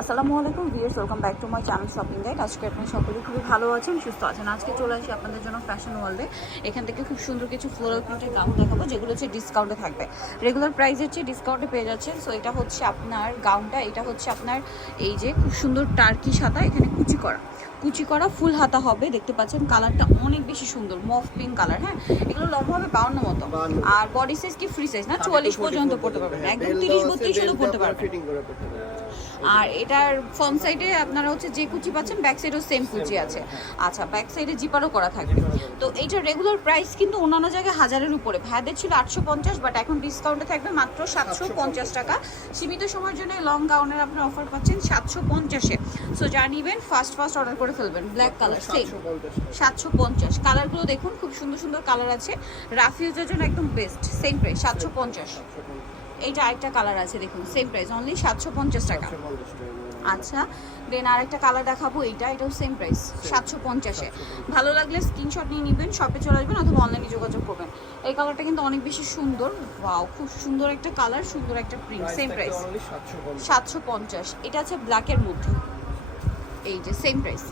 আসসালামু আলাইকুম viewers welcome back to my channel shopping guide. আজকে আপনারা সকলে খুবই ভালো আছেন সুস্থ আছেন। আজকে চলে আসি আপনাদের জন্য ফ্যাশন ওয়ার্ল্ডে। এখান থেকে খুব সুন্দর কিছু ফ্লোরাল প্রিন্টের গাউন দেখাবো যেগুলো হচ্ছে ডিসকাউন্টে থাকবে। রেগুলার প্রাইসের চেয়ে ডিসকাউন্টে পেয়ে যাচ্ছেন। সো এটা হচ্ছে আপনার গাউনটা এটা হচ্ছে আপনার এই যে খুব সুন্দর টার্কি সাদা এখানে কুচি করা। কুচি করা ফুল হাতা হবে দেখতে পাচ্ছেন কালারটা অনেক বেশি সুন্দর মফ পিঙ্ক কালার হ্যাঁ? এগুলো লম্বা হবে বাউন্ন মতো। আর বডি সাইজ কি ফ্রি সাইজ না? চুয়াল্লিশ পর্যন্ত পড়তে পারবেন। একদম তিরিশ বত্রিশ শুধু পড়তে পারবেন। আর এটার ফ্রন্ট সাইডে আপনারা হচ্ছে যে কুচি পাচ্ছেন ব্যাক সাইডেও সেম কুচি আছে। আচ্ছা ব্যাক সাইডে জিপারও করা থাকবে। তো এইটার রেগুলার প্রাইস কিন্তু অন্যান্য জায়গায় হাজারের উপরে। ভ্যাদের ছিল আটশো পঞ্চাশ বাট এখন ডিসকাউন্টে থাকবে মাত্র সাতশো পঞ্চাশ টাকা। সীমিত সময়ের জন্য লং গাউনের আপনার অফার পাচ্ছেন সাতশো পঞ্চাশে। সো যা নিবেন ফার্স্ট ফার্স্ট অর্ডার করে ফেলবেন। ব্ল্যাক কালার সেম 750 সাতশো পঞ্চাশ কালারগুলো দেখুন খুব সুন্দর সুন্দর কালার আছে। রাফিউজের জন্য একদম বেস্ট সেম প্রাইস সাতশো পঞ্চাশ। এইটা আরেকটা কালার আছে দেখুন সেম প্রাইস অনলি সাতশো পঞ্চাশ টাকা। 750 আচ্ছা দেন আরেকটা কালার দেখাবো এইটা এটাও সেম প্রাইস সাতশো পঞ্চাশে। ভালো লাগলে স্ক্রিনশট নিয়ে নেবেন শপে চলে আসবেন অথবা অনলাইনে যোগাযোগ করবেন। এই কালারটা কিন্তু অনেক বেশি সুন্দর ওয়াও খুব সুন্দর একটা কালার সুন্দর একটা প্রিন্ট সেম প্রাইস only 750 সাতশো পঞ্চাশ। এটা আছে ব্ল্যাকের মধ্যে। এই যে সেম প্রাইস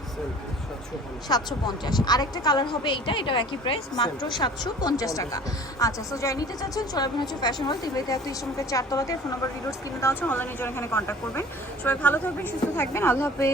সাতশো পঞ্চাশ। আরেকটা কালার হবে এইটা এটাও একই প্রাইস মাত্র সাতশো পঞ্চাশ টাকা। আচ্ছা সো যাই নিতে চাচ্ছেন চলাবিন হচ্ছে ফ্যাশন হল তিনবাইতে এত ইসলামকে চারতলাতে ফোন নম্বর ভিডিওস কিনে দেওয়া হচ্ছে অনলাইনে জন্য এখানে কন্ট্যাক্ট করবেন। সবাই ভালো থাকবেন সুস্থ থাকবেন আল্লাহ হাফেজ।